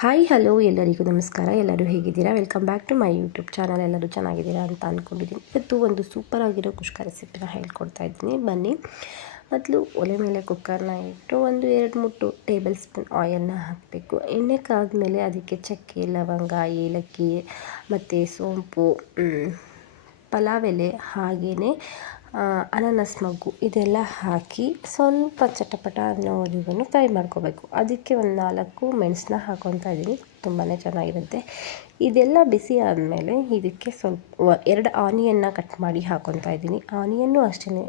Hi, hello, ಎಲ್ಲರಿಗೂ ನಮಸ್ಕಾರ. ಎಲ್ಲರೂ ಹೇಗಿದ್ದೀರಾ? Welcome back to my YouTube channel ಎಲ್ಲರೂ ಚೆನ್ನಾಗಿದ್ದೀರಾ ಅಂತ ಅಂದ್ಕೊಂಡಿದ್ದೀನಿ ಇವತ್ತು ಒಂದು ಸೂಪರ್ ಆಗಿರೋ ಕುಷ್ಕ ರೆಸಿಪಿನ ಹೇಳ್ಕೊಡ್ತಾ ಇದ್ದೀನಿ. ಬನ್ನಿ. ಮೊದಲು ಒಲೆ ಮೇಲೆ ಕುಕ್ಕರ್ನ ಇಟ್ಟು ಒಂದು ಎರಡು ಮೂರು ಟೇಬಲ್ ಸ್ಪೂನ್ ಆಯಿಲ್ನ ಹಾಕಬೇಕು. ಎಣ್ಣೆ ಕಾದ್ಮೇಲೆ ಅದಕ್ಕೆ ಚಕ್ಕೆ, ಲವಂಗ, ಏಲಕ್ಕಿ ಮತ್ತು ಸೋಂಪು ಪಲಾವ್ ಎಲೆ ಹಾಗೆಯೇ ಅನಾನಸ್ ಮಗ್ಗು ಇದೆಲ್ಲ ಹಾಕಿ ಸ್ವಲ್ಪ ಚಟಪಟ ಅನ್ನೋವರೆಗೂ ಫ್ರೈ ಮಾಡ್ಕೋಬೇಕು. ಅದಕ್ಕೆ ಒಂದು ನಾಲ್ಕು ಮೆಣಸನ್ನ ಹಾಕೊತಾ ಇದ್ದೀನಿ. ತುಂಬಾ ಚೆನ್ನಾಗಿರುತ್ತೆ. ಇದೆಲ್ಲ ಬಿಸಿ ಆದಮೇಲೆ ಇದಕ್ಕೆ ಸ್ವಲ್ಪ ಎರಡು ಆನಿಯನ್ನ ಕಟ್ ಮಾಡಿ ಹಾಕೊತಾ ಇದ್ದೀನಿ. ಆನಿಯನ್ನು ಅಷ್ಟೇ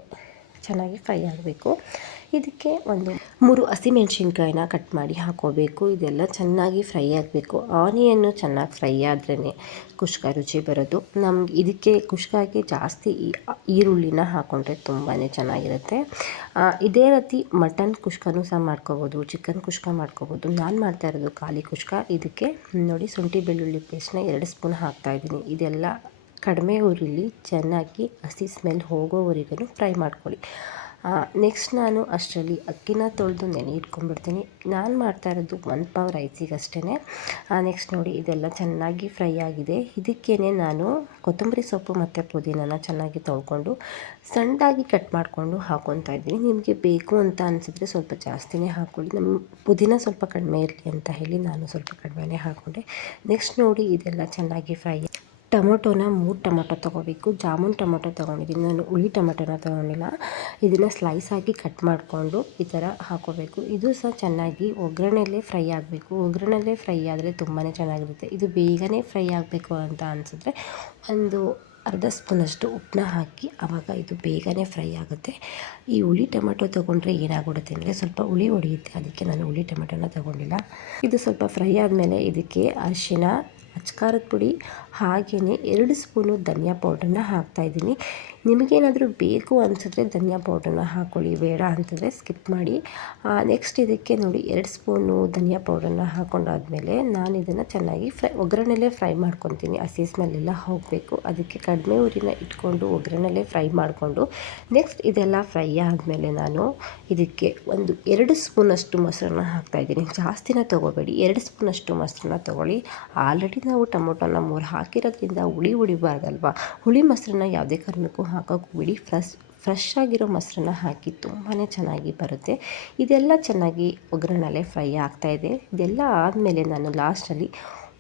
ಚೆನ್ನಾಗಿ ಫ್ರೈ ಆಗಬೇಕು. ಇದಕ್ಕೆ ಒಂದು ಮೂರು ಹಸಿಮೆಣ್ಸಿನ್ಕಾಯಿನ ಕಟ್ ಮಾಡಿ ಹಾಕೋಬೇಕು. ಇದೆಲ್ಲ ಚೆನ್ನಾಗಿ ಫ್ರೈ ಆಗಬೇಕು. ಆನಿಯನ್ನು ಚೆನ್ನಾಗಿ ಫ್ರೈ ಆದ್ರೇ ಕುಷ್ಕ ರುಚಿ ಬರೋದು. ನಮ್ಗೆ ಇದಕ್ಕೆ ಕುಷ್ಕಾಗೆ ಜಾಸ್ತಿ ಈರುಳ್ಳಿನ ಹಾಕ್ಕೊಂಡ್ರೆ ತುಂಬಾ ಚೆನ್ನಾಗಿರುತ್ತೆ. ಇದೇ ರೀತಿ ಮಟನ್ ಕುಷ್ಕನೂ ಸಹ ಮಾಡ್ಕೋಬೋದು, ಚಿಕನ್ ಕುಷ್ಕ ಮಾಡ್ಕೋಬೋದು. ನಾನು ಮಾಡ್ತಾ ಇರೋದು ಖಾಲಿ ಕುಷ್ಕ. ಇದಕ್ಕೆ ನೋಡಿ ಶುಂಠಿ ಬೆಳ್ಳುಳ್ಳಿ ಪೇಸ್ಟ್ನ ಎರಡು ಸ್ಪೂನ್ ಹಾಕ್ತಾಯಿದ್ದೀನಿ ಇದೆಲ್ಲ ಕಡಿಮೆ ಉರಿಲಿ ಚೆನ್ನಾಗಿ ಹಸಿ ಸ್ಮೆಲ್ ಹೋಗೋವರೆಗೂ ಫ್ರೈ ಮಾಡ್ಕೊಳ್ಳಿ. ನೆಕ್ಸ್ಟ್ ನಾನು ಅಷ್ಟರಲ್ಲಿ ಅಕ್ಕಿನ ತೊಳೆದು ನೆನೆ ಇಟ್ಕೊಂಡ್ಬಿಡ್ತೀನಿ ನಾನು ಮಾಡ್ತಾ ಇರೋದು ಒನ್ ಪವರ್ ರೈಸಿಗೆ ಅಷ್ಟೇ ನೆಕ್ಸ್ಟ್ ನೋಡಿ ಇದೆಲ್ಲ ಚೆನ್ನಾಗಿ ಫ್ರೈ ಆಗಿದೆ. ಇದಕ್ಕೇ ನಾನು ಕೊತ್ತಂಬರಿ ಸೊಪ್ಪು ಮತ್ತು ಪುದೀನನ ಚೆನ್ನಾಗಿ ತೊಳ್ಕೊಂಡು ಸಣ್ಣದಾಗಿ ಕಟ್ ಮಾಡಿಕೊಂಡು ಹಾಕೊತಾ ಇದ್ದೀನಿ. ನಿಮಗೆ ಬೇಕು ಅಂತ ಅನಿಸಿದ್ರೆ ಸ್ವಲ್ಪ ಜಾಸ್ತಿನೇ ಹಾಕ್ಕೊಳ್ಳಿ ನಮ್ಮ ಪುದೀನ ಸ್ವಲ್ಪ ಕಡಿಮೆ ಇರಲಿ ಅಂತ ಹೇಳಿ ನಾನು ಸ್ವಲ್ಪ ಕಡಿಮೆನೇ ಹಾಕ್ಕೊಂಡೆ ನೆಕ್ಸ್ಟ್ ನೋಡಿ ಇದೆಲ್ಲ ಚೆನ್ನಾಗಿ ಫ್ರೈ ಟೊಮೊಟೊನ ಮೂರು ಟೊಮೊಟೊ ತೊಗೋಬೇಕು. ಜಾಮೂನ್ ಟೊಮೊಟೊ ತೊಗೊಂಡಿದ್ದೀನಿ. ನಾನು ಹುಳಿ ಟೊಮೊಟೊನ ತೊಗೊಂಡಿಲ್ಲ. ಇದನ್ನು ಸ್ಲೈಸ್ ಆಗಿ ಕಟ್ ಮಾಡಿಕೊಂಡು ಈ ಥರ ಹಾಕೋಬೇಕು. ಇದು ಸಹ ಚೆನ್ನಾಗಿ ಒಗ್ಗರಣೆಯಲ್ಲೇ ಫ್ರೈ ಆಗಬೇಕು. ಒಗ್ಗರಣೆಯಲ್ಲೇ ಫ್ರೈ ಆದರೆ ತುಂಬಾ ಚೆನ್ನಾಗಿರುತ್ತೆ. ಇದು ಬೇಗನೆ ಫ್ರೈ ಆಗಬೇಕು ಅಂತ ಅನಿಸಿದ್ರೆ ಒಂದು ಅರ್ಧ ಸ್ಪೂನಷ್ಟು ಉಪ್ಪನ್ನ ಹಾಕಿ ಆವಾಗ ಇದು ಬೇಗನೆ ಫ್ರೈ ಆಗುತ್ತೆ. ಈ ಹುಳಿ ಟೊಮೆಟೊ ತೊಗೊಂಡ್ರೆ ಏನಾಗ್ಬಿಡುತ್ತೆ ಅಂದರೆ ಸ್ವಲ್ಪ ಹುಳಿ ಹೊಡೆಯುತ್ತೆ. ಅದಕ್ಕೆ ನಾನು ಹುಳಿ ಟೊಮೆಟೊನ ತೊಗೊಂಡಿಲ್ಲ. ಇದು ಸ್ವಲ್ಪ ಫ್ರೈ ಆದಮೇಲೆ ಇದಕ್ಕೆ ಅರಿಶಿನ ಅಚ್ಕಾರದ ಪುಡಿ ಹಾಗೆಯೇ ಎರಡು ಸ್ಪೂನು ಧನಿಯಾ ಪೌಡ್ರನ್ನ ಹಾಕ್ತಾಯಿದ್ದೀನಿ ನಿಮಗೇನಾದರೂ ಬೇಕು ಅನಿಸಿದ್ರೆ ಧನಿಯಾ ಪೌಡ್ರನ್ನ ಹಾಕ್ಕೊಳ್ಳಿ ಬೇಡ ಅಂತಂದರೆ ಸ್ಕಿಪ್ ಮಾಡಿ. ನೆಕ್ಸ್ಟ್ ಇದಕ್ಕೆ ನೋಡಿ, ಎರಡು ಸ್ಪೂನು ಧನಿಯಾ ಪೌಡ್ರನ್ನ ಹಾಕ್ಕೊಂಡಾದಮೇಲೆ ನಾನು ಇದನ್ನು ಚೆನ್ನಾಗಿ ಫ್ರೈ, ಒಗ್ಗರಣೆಲ್ಲೇ ಫ್ರೈ ಮಾಡ್ಕೊತೀನಿ. ಹಸಿ ಸ್ಮೆಲ್ಲೆಲ್ಲ ಹೋಗಬೇಕು. ಅದಕ್ಕೆ ಕಡಿಮೆ ಉರಿನ ಇಟ್ಕೊಂಡು ಒಗ್ಗರಣೆಲೇ ಫ್ರೈ ಮಾಡಿಕೊಂಡು ನೆಕ್ಸ್ಟ್ ಇದೆಲ್ಲ ಫ್ರೈ ಆದಮೇಲೆ ನಾನು ಇದಕ್ಕೆ ಒಂದು ಎರಡು ಸ್ಪೂನಷ್ಟು ಮೊಸರನ್ನ ಹಾಕ್ತಾಯಿದ್ದೀನಿ ಜಾಸ್ತಿನ ತೊಗೋಬೇಡಿ. ಎರಡು ಸ್ಪೂನಷ್ಟು ಮೊಸರನ್ನ ತೊಗೊಳ್ಳಿ. ಆಲ್ರೆಡಿ ನಾವು ಟೊಮೊಟೊನ ಮೂರು ಹಾಕಿರೋದ್ರಿಂದ ಹುಳಿ ಉಳಿಬಾರ್ದಲ್ವ ಹುಳಿ ಮೊಸರನ್ನ ಯಾವುದೇ ಕಾರಣಕ್ಕೂ ಹಾಕೋಕೆ ಬಿಡಿ ಫ್ರೆಶ್ ಫ್ರೆಶ್ ಆಗಿರೋ ಮೊಸರನ್ನ ಹಾಕಿ ತುಂಬಾ ಚೆನ್ನಾಗಿ ಬರುತ್ತೆ. ಇದೆಲ್ಲ ಚೆನ್ನಾಗಿ ಒಗ್ಗರಣೆಲೆ ಫ್ರೈ ಆಗ್ತಾಯಿದೆ ಇದೆಲ್ಲ ಆದಮೇಲೆ ನಾನು ಲಾಸ್ಟಲ್ಲಿ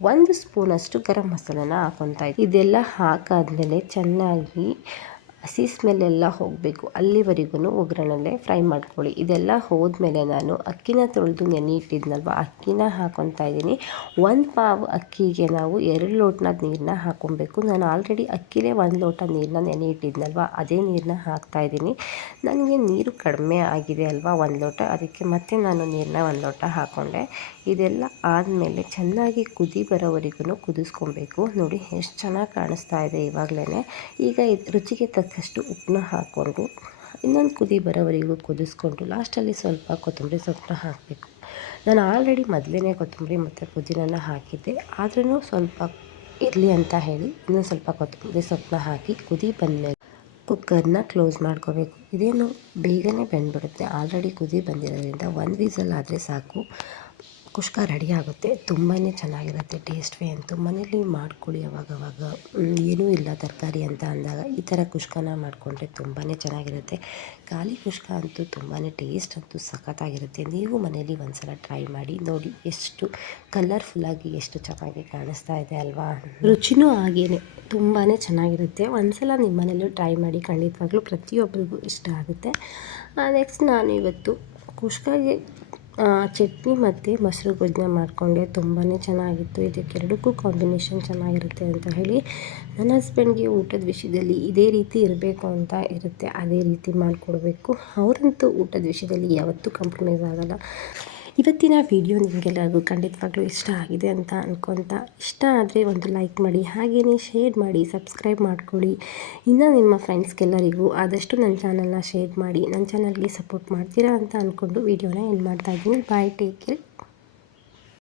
ಒಂದು ಸ್ಪೂನಷ್ಟು ಗರಂ ಮಸಾಲನ ಹಾಕೊತಾ ಇದೆಲ್ಲ ಹಾಕಾದಮೇಲೆ ಚೆನ್ನಾಗಿ ಹಸಿ ಸ್ಮೆಲ್ಲೆಲ್ಲ ಹೋಗಬೇಕು ಅಲ್ಲಿವರೆಗೂ ಒಗ್ಗರಣೆಲೆ ಫ್ರೈ ಮಾಡ್ಕೊಳ್ಳಿ. ಇದೆಲ್ಲ ಹೋದ್ಮೇಲೆ ನಾನು ಅಕ್ಕಿನ ತೊಳೆದು ನೆನೆ ಇಟ್ಟಿದ್ನಲ್ವ ಅಕ್ಕಿನ ಹಾಕೊತಾ ಇದ್ದೀನಿ. ಒಂದು ಪಾವು ಅಕ್ಕಿಗೆ ನಾವು ಎರಡು ಲೋಟನ ನೀರನ್ನ ಹಾಕೊಬೇಕು ನಾನು ಆಲ್ರೆಡಿ ಅಕ್ಕಿಲೇ ಒಂದು ಲೋಟ ನೀರನ್ನ ನೆನೆ ಇಟ್ಟಿದ್ನಲ್ವ ಅದೇ ನೀರನ್ನ ಹಾಕ್ತಾ ಇದ್ದೀನಿ. ನನಗೆ ನೀರು ಕಡಿಮೆ ಆಗಿದೆ ಅಲ್ವಾ ಒಂದು ಲೋಟ, ಅದಕ್ಕೆ ಮತ್ತೆ ನಾನು ನೀರನ್ನ ಒಂದು ಲೋಟ ಹಾಕ್ಕೊಂಡೆ ಇದೆಲ್ಲ ಆದಮೇಲೆ ಚೆನ್ನಾಗಿ ಕುದಿ ಬರೋವರೆಗೂ ಕುದಿಸ್ಕೊಬೇಕು ನೋಡಿ, ಎಷ್ಟು ಚೆನ್ನಾಗಿ ಕಾಣಿಸ್ತಾ ಇದೆ ಇವಾಗಲೇ ಈಗ ರುಚಿಗೆ ತಕ್ಕಷ್ಟು ಉಪ್ಪನ್ನ ಹಾಕ್ಕೊಂಡು ಇನ್ನೊಂದು ಕುದಿ ಬರೋವರೆಗೂ ಕುದಿಸ್ಕೊಂಡು ಲಾಸ್ಟಲ್ಲಿ ಸ್ವಲ್ಪ ಕೊತ್ತಂಬರಿ ಸೊಪ್ಪನ್ನ ಹಾಕಬೇಕು. ನಾನು ಆಲ್ರೆಡಿ ಮೊದಲೇ ಕೊತ್ತಂಬರಿ ಮತ್ತು ಪುದೀನನ ಹಾಕಿದ್ದೆ. ಆದ್ರೂ ಸ್ವಲ್ಪ ಇರಲಿ ಅಂತ ಹೇಳಿ ಇನ್ನೊಂದು ಸ್ವಲ್ಪ ಕೊತ್ತಂಬರಿ ಸೊಪ್ಪನ್ನ ಹಾಕಿ ಕುದಿ ಬಂದಮೇಲೆ ಕುಕ್ಕರ್ನ ಕ್ಲೋಸ್ ಮಾಡ್ಕೋಬೇಕು. ಇದೇನು ಬೇಗನೆ ಬೆಂದ್ಬಿಡುತ್ತೆ. ಆಲ್ರೆಡಿ ಕುದಿ ಬಂದಿರೋದ್ರಿಂದ ಒಂದು ವೀಸಲ್ ಆದರೆ ಸಾಕು. ಕುಷ್ಕ ರೆಡಿ ಆಗುತ್ತೆ. ತುಂಬಾ ಚೆನ್ನಾಗಿರುತ್ತೆ ಟೇಸ್ಟ್ ಅಂತೂ ಮನೇಲಿ ಮಾಡ್ಕೊಳ್ಳಿ ಅವಾಗವಾಗ. ಏನೂ ಇಲ್ಲ ತರಕಾರಿ ಅಂತ ಅಂದಾಗ ಈ ಥರ ಕುಷ್ಕನ ಮಾಡಿಕೊಂಡ್ರೆ ತುಂಬಾ ಚೆನ್ನಾಗಿರುತ್ತೆ. ಖಾಲಿ ಕುಷ್ಕ ಅಂತೂ ತುಂಬಾ ಟೇಸ್ಟ್ ಅಂತೂ ಸಖತ್ತಾಗಿರುತ್ತೆ. ನೀವು ಮನೇಲಿ ಒಂದ್ಸಲ ಟ್ರೈ ಮಾಡಿ ನೋಡಿ ಎಷ್ಟು ಕಲರ್ಫುಲ್ಲಾಗಿ ಎಷ್ಟು ಚೆನ್ನಾಗಿ ಕಾಣಿಸ್ತಾ ಇದೆ ಅಲ್ವಾ? ರುಚಿನೂ ಹಾಗೇನೆ. ತುಂಬಾ ಚೆನ್ನಾಗಿರುತ್ತೆ. ಒಂದ್ಸಲ ನಿಮ್ಮ ಮನೇಲೂ ಟ್ರೈ ಮಾಡಿ ಖಂಡಿತವಾಗ್ಲೂ ಪ್ರತಿಯೊಬ್ಬರಿಗೂ ಇಷ್ಟ ಆಗುತ್ತೆ. ನೆಕ್ಸ್ಟ್ ನಾನು ಇವತ್ತು ಕುಷ್ಕಾಗೆ ಚಟ್ನಿ ಮತ್ತು ಮೊಸರು ಗೊಜ್ಜನ್ನ ಮಾಡಿಕೊಂಡೆ ತುಂಬಾ ಚೆನ್ನಾಗಿತ್ತು. ಇದಕ್ಕೆರಡಕ್ಕೂ ಕಾಂಬಿನೇಷನ್ ಚೆನ್ನಾಗಿರುತ್ತೆ ಅಂತ ಹೇಳಿ ನನ್ನ ಹಸ್ಬೆಂಡ್ಗೆ ಊಟದ ವಿಷಯದಲ್ಲಿ ಇದೇ ರೀತಿ ಇರಬೇಕು ಅಂತ ಇರುತ್ತೆ. ಅದೇ ರೀತಿ ಮಾಡಿಕೊಡ್ಬೇಕು. ಅವರಂತೂ ಊಟದ ವಿಷಯದಲ್ಲಿ ಯಾವತ್ತೂ ಕಾಂಪ್ರಮೈಸ್ ಆಗೋಲ್ಲ. ಇವತ್ತಿನ ವಿಡಿಯೋ ನಿಮಗೆಲ್ಲರಿಗೂ ಖಂಡಿತವಾಗ್ಲೂ ಇಷ್ಟ ಆಗಿದೆ ಅಂತ ಅನ್ಕೊತ ಇಷ್ಟ ಆದರೆ ಒಂದು ಲೈಕ್ ಮಾಡಿ ಹಾಗೆಯೇ ಶೇರ್ ಮಾಡಿ ಸಬ್ಸ್ಕ್ರೈಬ್ ಮಾಡ್ಕೊಳ್ಳಿ. ಇನ್ನು ನಿಮ್ಮ ಫ್ರೆಂಡ್ಸ್ಗೆಲ್ಲರಿಗೂ ಆದಷ್ಟು ನನ್ನ ಚಾನಲ್ನ ಶೇರ್ ಮಾಡಿ ನನ್ನ ಚಾನಲ್ಗೆ ಸಪೋರ್ಟ್ ಮಾಡ್ತೀರಾ ಅಂತ ಅಂದ್ಕೊಂಡು ವಿಡಿಯೋನ ಎಂಡ್ ಮಾಡ್ತಾಯಿದ್ದೀನಿ ಬಾಯ್ ಟೇಕ್ ಕೇರ್